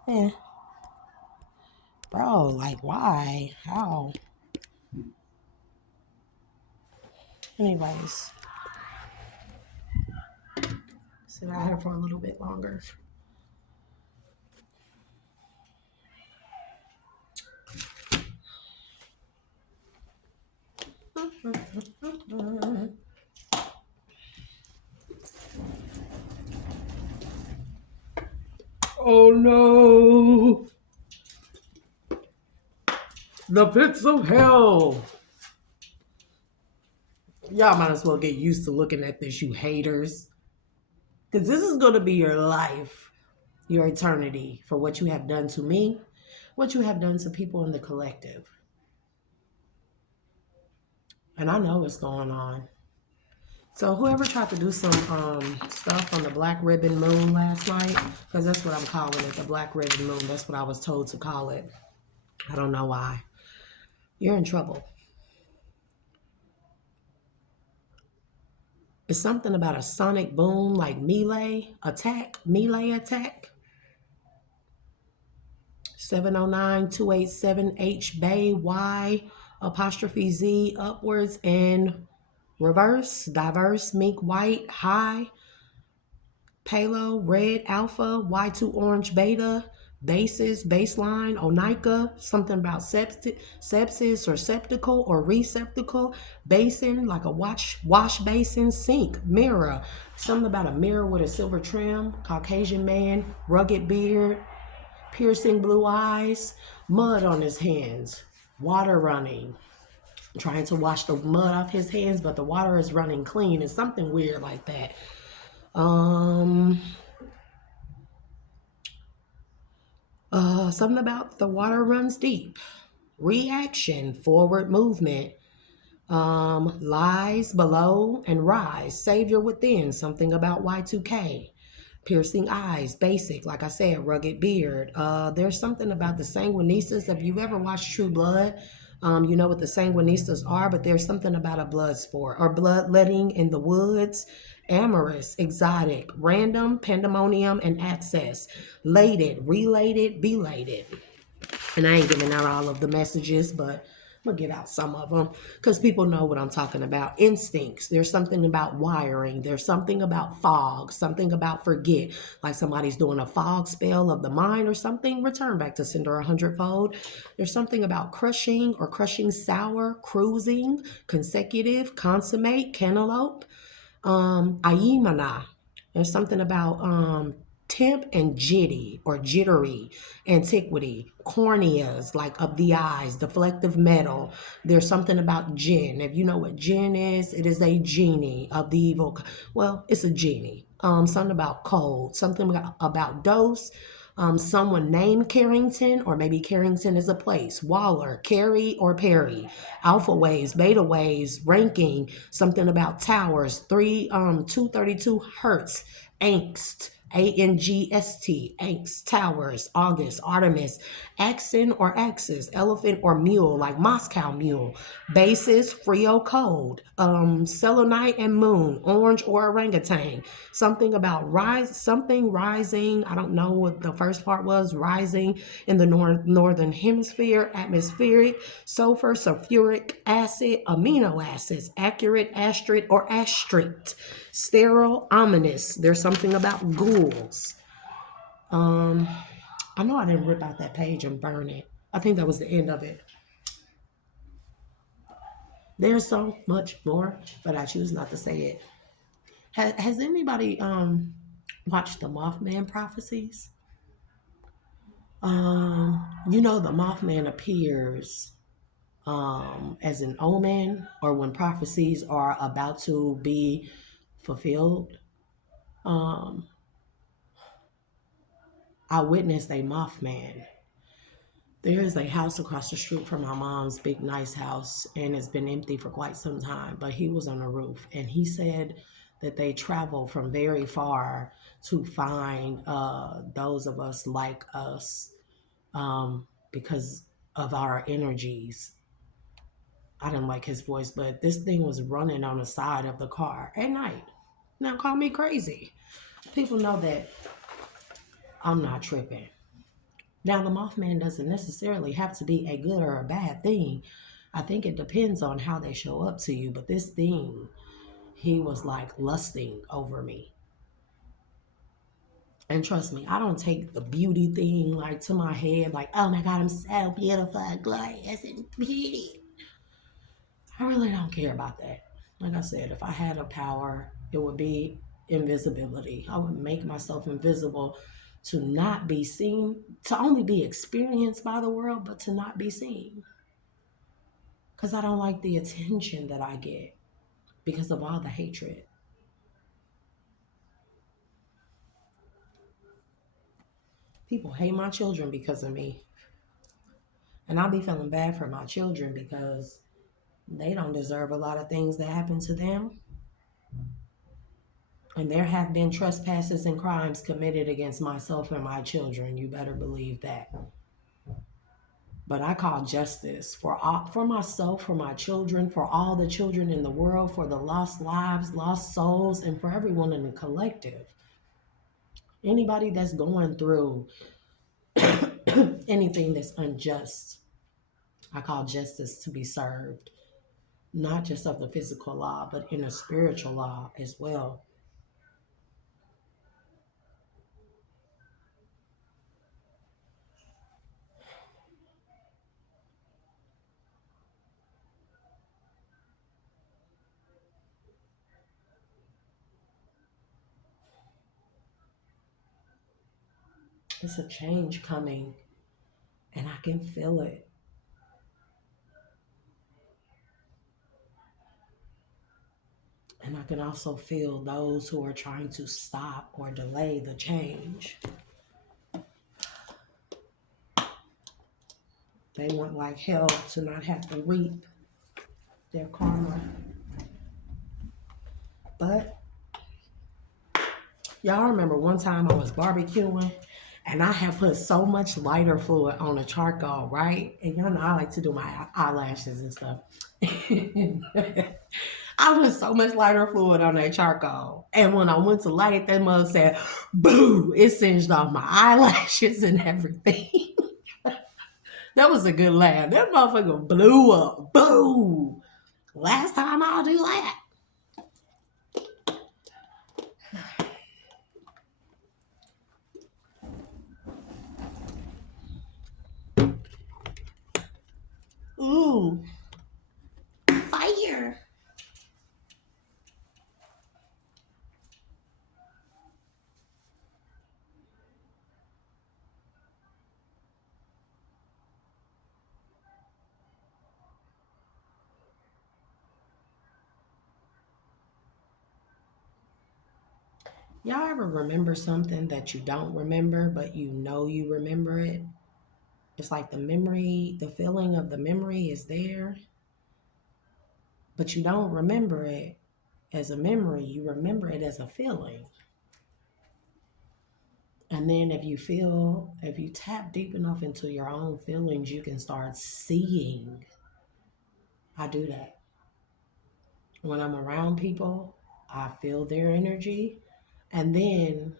Yeah. Bro, like why? How? Anyways, sit out here for a little bit longer. Oh no! The pits of hell! Y'all might as well get used to looking at this, you haters. Because this is going to be your life, your eternity, for what you have done to me, what you have done to people in the collective. And I know what's going on. So whoever tried to do some stuff on the Black Ribbon Moon last night, because that's what I'm calling it, the Black Ribbon Moon. That's what I was told to call it. I don't know why. You're in trouble. It's something about a sonic boom, like melee attack. 709-287 Bay Y apostrophe Z upwards and reverse, diverse, mink white, high, palo, red, alpha, Y2 orange beta, basis, baseline, onika, something about sepsis or septical or receptacle, basin, like a wash basin, sink, mirror, something about a mirror with a silver trim, Caucasian man, rugged beard, piercing blue eyes, mud on his hands, water running, trying to wash the mud off his hands, but the water is running clean. It's something weird like that. Something about the water runs deep. Reaction, forward movement, lies below and rise, savior within, something about Y2K, piercing eyes, basic, like I said, rugged beard. There's something about the sanguinistas. If you've ever watched True Blood, you know what the sanguinistas are, but there's something about a blood sport or bloodletting in the woods. Amorous, exotic, random, pandemonium, and access. Lated, related, belated. And I ain't giving out all of the messages, but I'm gonna give out some of them because people know what I'm talking about. Instincts. There's something about wiring. There's something about fog, something about forget, like somebody's doing a fog spell of the mind or something. Return back to sender 100-fold. There's something about crushing or crushing sour, cruising, consecutive, consummate, cantaloupe, ayimana. There's something about temp and jitty or jittery, antiquity, corneas, like of the eyes, deflective metal. There's something about jinn. If you know what jinn is, it is a genie of the evil. Well, it's a genie. Something about cold, something about dose. Someone named Carrington, or maybe Carrington is a place. Waller, Carey, or Perry. Alpha waves, beta waves, ranking. Something about towers. 232 hertz. Angst. ANGST, angst, towers, August, Artemis, axon or axis, elephant or mule, like Moscow mule, basis, Frio cold, selenite and moon, orange or orangutan, something about something rising, I don't know what the first part was, rising in the northern hemisphere, atmospheric, sulfur, sulfuric acid, amino acids, accurate, astrid or astrict, sterile, ominous. There's something about ghouls. I know I didn't rip out that page and burn it. I think that was the end of it. There's so much more, but I choose not to say it. Has anybody watched the Mothman prophecies? The Mothman appears as an omen or when prophecies are about to be fulfilled. Um, I witnessed a Mothman. There is a house across the street from my mom's big nice house, and it's been empty for quite some time. But he was on the roof, and he said that they travel from very far to find those of us like us because of our energies. I didn't like his voice, but this thing was running on the side of the car at night. Now call me crazy. People know that I'm not tripping. Now, the Mothman doesn't necessarily have to be a good or a bad thing. I think it depends on how they show up to you. But this thing, he was like lusting over me. And trust me, I don't take the beauty thing like to my head, like, oh my God, I'm so beautiful and glorious and beauty. I really don't care about that. Like I said, if I had a power, it would be invisibility. I would make myself invisible to not be seen, to only be experienced by the world, but to not be seen. Because I don't like the attention that I get because of all the hatred. People hate my children because of me. And I'll be feeling bad for my children because they don't deserve a lot of things that happen to them. And there have been trespasses and crimes committed against myself and my children. You better believe that. But I call justice for myself, for my children, for all the children in the world, for the lost lives, lost souls, and for everyone in the collective. Anybody that's going through anything that's unjust, I call justice to be served, not just of the physical law, but in a spiritual law as well. It's a change coming, and I can feel it. And I can also feel those who are trying to stop or delay the change. They want like hell to not have to reap their karma. But y'all remember one time I was barbecuing and I had put so much lighter fluid on the charcoal, right? And y'all know I like to do my eyelashes and stuff. I put so much lighter fluid on that charcoal. And when I went to light it, that mother said, boo, it singed off my eyelashes and everything. That was a good laugh. That motherfucker blew up. Boo. Last time I'll do that. Ooh, fire. Y'all ever remember something that you don't remember, but you know you remember it? It's like the memory, the feeling of the memory is there, but you don't remember it as a memory. You remember it as a feeling. And then if you tap deep enough into your own feelings, you can start seeing. I do that. When I'm around people, I feel their energy. And then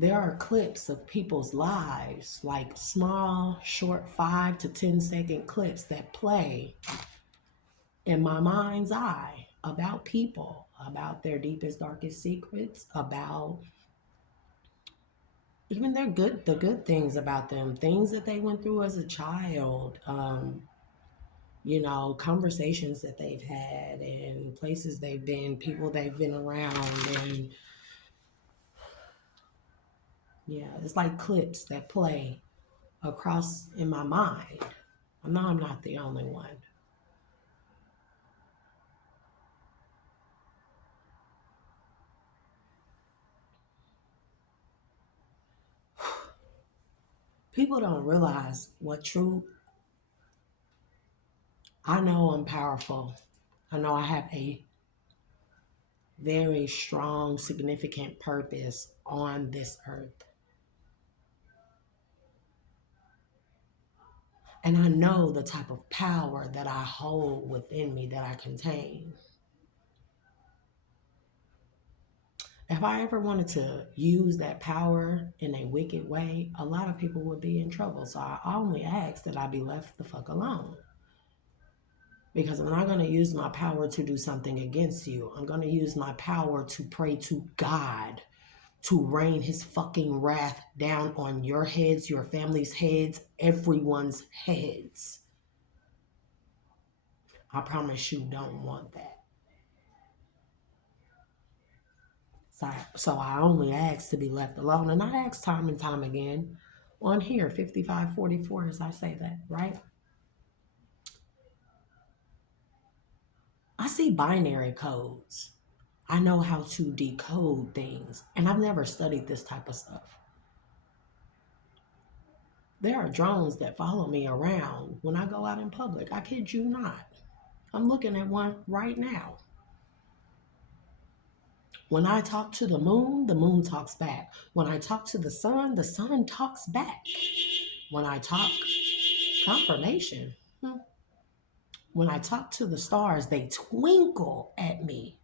there are clips of people's lives, like small, short 5 to 10 second clips that play in my mind's eye about people, about their deepest, darkest secrets, about even the good things about them, things that they went through as a child. conversations that they've had and places they've been, people they've been around. And yeah, it's like clips that play across in my mind. I know I'm not the only one. People don't realize what true. I know I'm powerful. I know I have a very strong, significant purpose on this earth. And I know the type of power that I hold within me, that I contain. If I ever wanted to use that power in a wicked way, a lot of people would be in trouble. So I only ask that I be left the fuck alone. Because I'm not going to use my power to do something against you. I'm going to use my power to pray to God to rain his fucking wrath down on your heads, your family's heads, everyone's heads. I promise you don't want that. So I only ask to be left alone. And I ask time and time again on here, 5544, as I say that, right? I see binary codes. I know how to decode things, and I've never studied this type of stuff. There are drones that follow me around when I go out in public. I kid you not. I'm looking at one right now. When I talk to the moon talks back. When I talk to the sun talks back. When I talk confirmation, when I talk to the stars, they twinkle at me.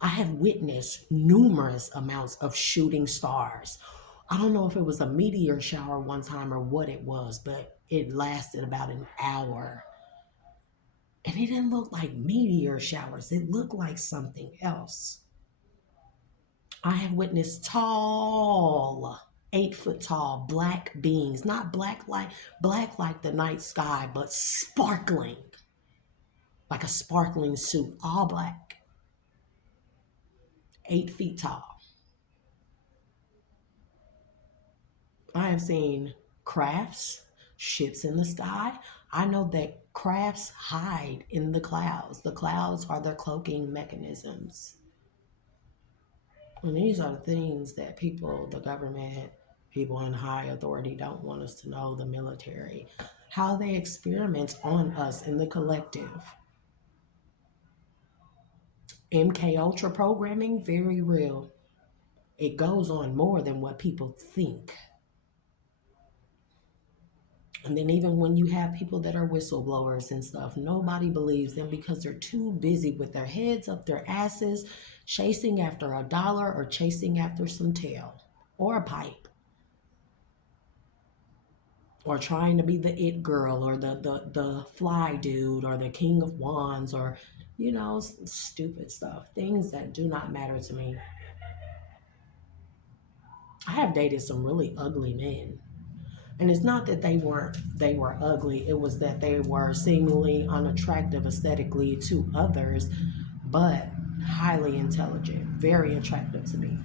I have witnessed numerous amounts of shooting stars. I don't know if it was a meteor shower one time or what it was, but it lasted about an hour. And it didn't look like meteor showers. It looked like something else. I have witnessed tall, 8 foot tall black beings, not black like the night sky, but sparkling, like a sparkling suit, all black, 8 feet tall. I have seen crafts, ships in the sky. I know that crafts hide in the clouds. The clouds are their cloaking mechanisms. And these are the things that people, the government, people in high authority don't want us to know, the military, how they experiment on us in the collective. MK Ultra programming, very real. It goes on more than what people think. And then even when you have people that are whistleblowers and stuff, nobody believes them because they're too busy with their heads up their asses, chasing after a dollar or chasing after some tail or a pipe, or trying to be the it girl or the fly dude or the king of wands, or stupid stuff, things that do not matter to me. I have dated some really ugly men. And it's not that they were ugly, it was that they were seemingly unattractive aesthetically to others, but highly intelligent, very attractive to me.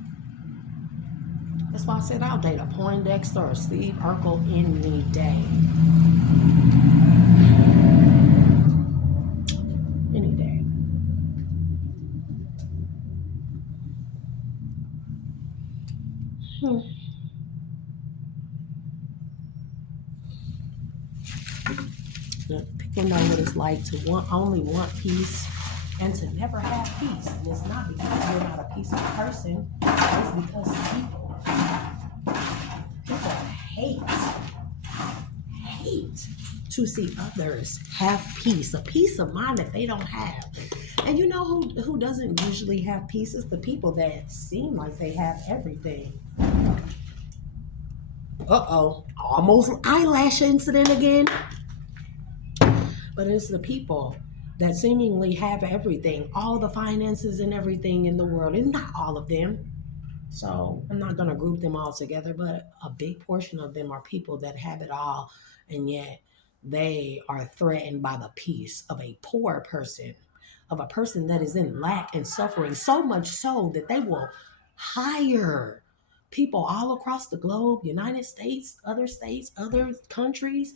That's why I said I'll date a Poindexter or Steve Urkel any day. Any day. People know what it's like to only want peace and to never have peace. And it's not because you're not a peaceful person, it's because people hate to see others have peace, a peace of mind that they don't have. And you know who doesn't usually have peace? Is the people that seem like they have everything. Uh-oh, almost eyelash incident again. But it's the people that seemingly have everything, all the finances and everything in the world. It's not all of them. So I'm not going to group them all together, but a big portion of them are people that have it all, and yet They are threatened by the peace of a poor person, of a person that is in lack and suffering, so much so that they will hire people all across the globe, United States, other countries,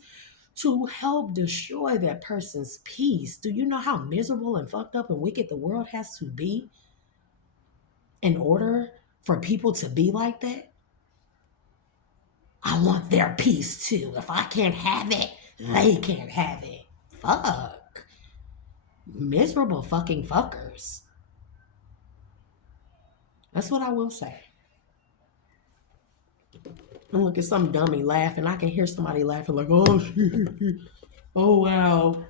to help destroy that person's peace. Do you know how miserable and fucked up and wicked the world has to be in order for people to be like that? I want their peace too. If I can't have it, they can't have it. Fuck. Miserable fucking fuckers. That's what I will say. And look at some dummy laughing. I can hear somebody laughing like, oh shit. Oh wow.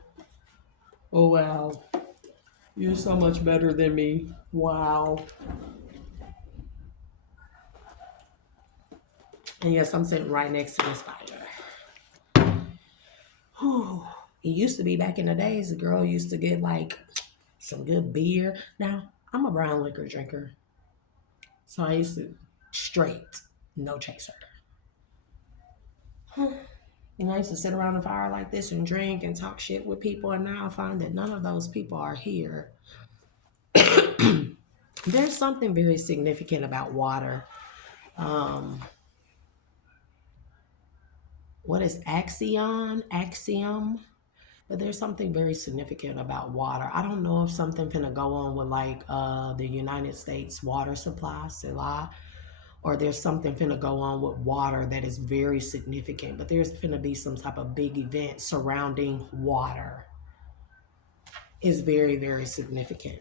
Oh wow. You're so much better than me. Wow. And yes, I'm sitting right next to this fire. Whew. It used to be back in the days, the girl used to get like some good beer. Now, I'm a brown liquor drinker. So I used to straight, no chaser. And I used to sit around the fire like this and drink and talk shit with people. And now I find that none of those people are here. There's something very significant about water. What is axiom? But there's something very significant about water. I don't know if something finna go on with like the United States water supply, Selah, or there's something finna go on with water that is very significant. But there's finna be some type of big event surrounding water. It's very, very significant.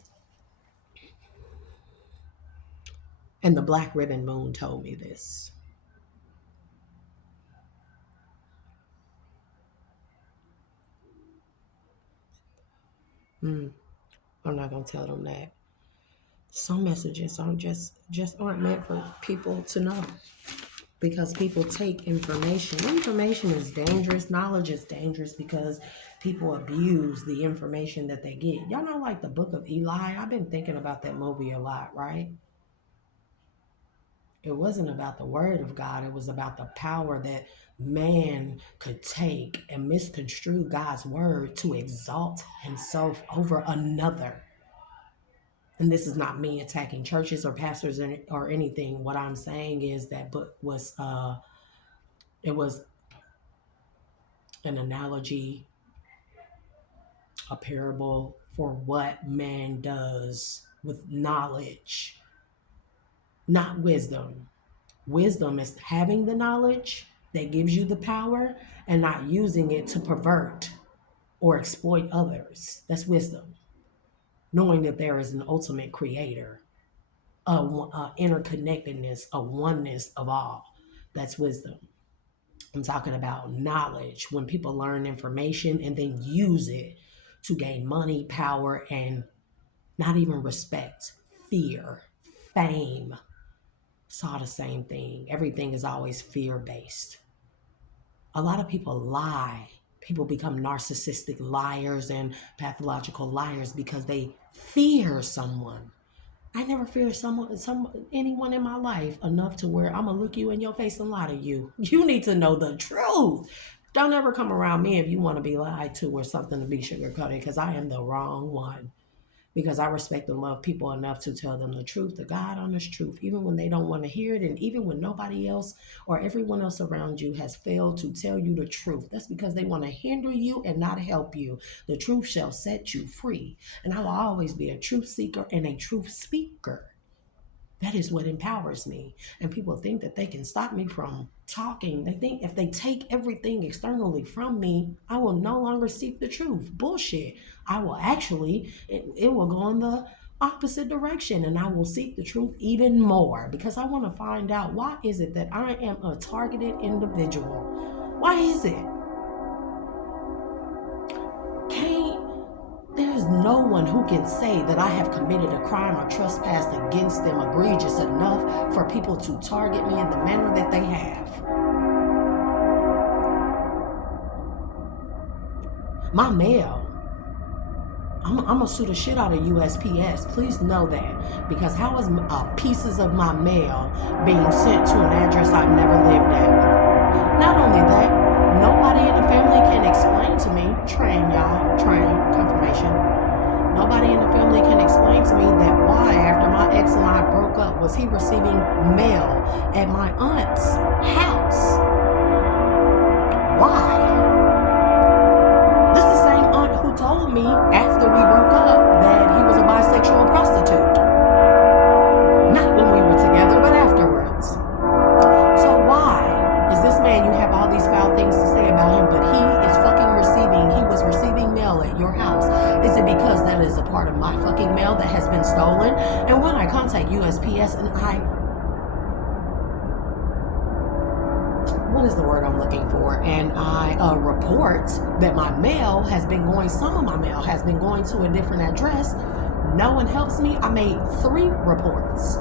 And the Black Ribbon Moon told me this. I'm not gonna tell them that. Some messages aren't just aren't meant for people to know, because people take information. Information is dangerous. Knowledge is dangerous because people abuse the information that they get. Y'all know, like the Book of Eli. I've been thinking about that movie a lot, right? It wasn't about the word of God. It was about the power that man could take and misconstrue God's word to exalt himself over another. And this is not me attacking churches or pastors or anything. What I'm saying is that book was it was an analogy, a parable for what man does with knowledge, not wisdom. Wisdom is having the knowledge that gives you the power and not using it to pervert or exploit others. That's wisdom. Knowing that there is an ultimate creator, a interconnectedness, a oneness of all. That's wisdom. I'm talking about knowledge, when people learn information and then use it to gain money, power, and not even respect, fear, fame. It's all the same thing. Everything is always fear-based. A lot of people lie. People become narcissistic liars and pathological liars because they fear someone. I never feared anyone in my life enough to where I'm gonna look you in your face and lie to you. You need to know the truth. Don't ever come around me if you want to be lied to or something to be sugarcoated, because I am the wrong one. Because I respect and love people enough to tell them the truth, the God honest truth, even when they don't want to hear it, and even when nobody else or everyone else around you has failed to tell you the truth. That's because they want to hinder you and not help you. The truth shall set you free. And I will always be a truth seeker and a truth speaker. That is what empowers me. And people think that they can stop me from talking. They think if they take everything externally from me, I will no longer seek the truth. Bullshit. I will actually, it will go in the opposite direction, and I will seek the truth even more, because I want to find out, why is it that I am a targeted individual? Why is it? There's no one who can say that I have committed a crime or trespassed against them egregious enough for people to target me in the manner that they have. My mail, I'm gonna sue the shit out of USPS. Please know that. Because how is pieces of my mail being sent to an address I've never lived at? Not only that, nobody in the family can explain and you have all these foul things to say about him, but he was receiving mail at your house. Is it because that is a part of my fucking mail that has been stolen? And when I contact USPS and what is the word I'm looking for? And I report that my mail has been going, some of my mail has been going to a different address. No one helps me. I made 3 reports.